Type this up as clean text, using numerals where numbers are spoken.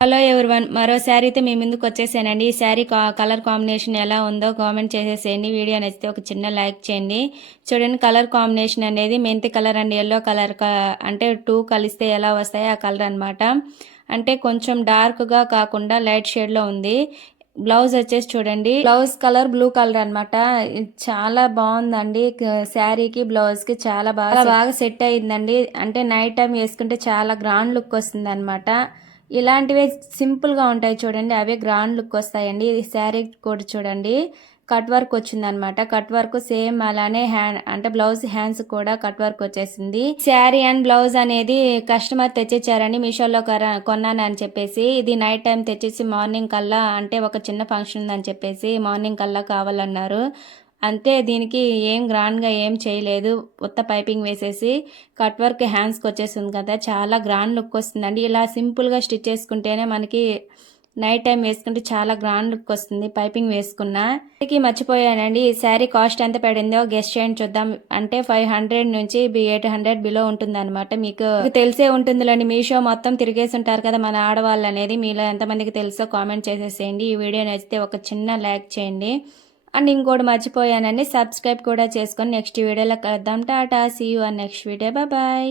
Hello everyone, మరో శారీతో మీ ముందుకు వచ్చేసానండి. ఈ శారీ కలర్ కాంబినేషన్ ఎలా ఉందో కామెంట్ చేసేసేయండి. వీడియో నచ్చితే ఒక చిన్న లైక్ చేయండి. చూడండి, కలర్ కాంబినేషన్ అనేది మెంతి కలర్ అండ్ ఎల్లో కలర్ అంటే 2 కలిస్తే ఎలా వస్తాయో ఆ కలర్ అనమాట. అంటే కొంచెం డార్క్గా కాకుండా లైట్ షేడ్లో ఉంది. బ్లౌజ్ వచ్చేసి చూడండి, బ్లౌజ్ కలర్ బ్లూ కలర్ అనమాట. చాలా బాగుందండి. శారీకి బ్లౌజ్కి చాలా బాగా సెట్ అయిందండి. అంటే నైట్ టైం వేసుకుంటే చాలా గ్రాండ్ లుక్ వస్తుంది అనమాట. ఇలాంటివే సింపుల్గా ఉంటాయి చూడండి, అవే గ్రాండ్ లుక్ వస్తాయండి. ఇది శారీ కూడా చూడండి, కట్ వర్క్ వచ్చిందనమాట. కట్ వర్క్ సేమ్ అలానే అంటే బ్లౌజ్ హ్యాండ్స్ కూడా కట్ వర్క్ వచ్చేసింది. శారీ అండ్ బ్లౌజ్ అనేది కస్టమర్ తెచ్చిచ్చారండి, మీషోలో కొన్నాను అని చెప్పేసి. ఇది నైట్ టైం తెచ్చేసి మార్నింగ్ కల్లా, అంటే ఒక చిన్న ఫంక్షన్ ఉందని చెప్పేసి మార్నింగ్ కల్లా కావాలన్నారు. అంతే, దీనికి ఏం గ్రాండ్గా ఏం చేయలేదు. ఉత్త పైపింగ్ వేసేసి కట్ వర్క్ హ్యాండ్స్కి వచ్చేస్తుంది కదా, చాలా గ్రాండ్ లుక్ వస్తుందండి. ఇలా సింపుల్గా స్టిచ్ చేసుకుంటేనే మనకి నైట్ టైం వేసుకుంటే చాలా గ్రాండ్ లుక్ వస్తుంది. పైపింగ్ వేసుకున్నా మర్చిపోయానండి. ఈ శారీ కాస్ట్ ఎంత పడిందో గెస్ట్ చేయండి చూద్దాం. అంటే 500 నుంచి 800 బిలో ఉంటుంది అనమాట. మీకు తెలిసే ఉంటుందిలేండి, మీషో మొత్తం తిరిగేసి ఉంటారు కదా మన ఆడవాళ్ళు అనేది. మీలో ఎంతమందికి తెలుసో కామెంట్ చేసేసేయండి. ఈ వీడియో నచ్చితే ఒక చిన్న లైక్ చేయండి. అండ్ ఇంకోటి మర్చిపోయానండి, సబ్స్క్రైబ్ కూడా చేసుకొని నెక్స్ట్ వీడియోలో కలుద్దాం. టాటా, see you on next video, bye.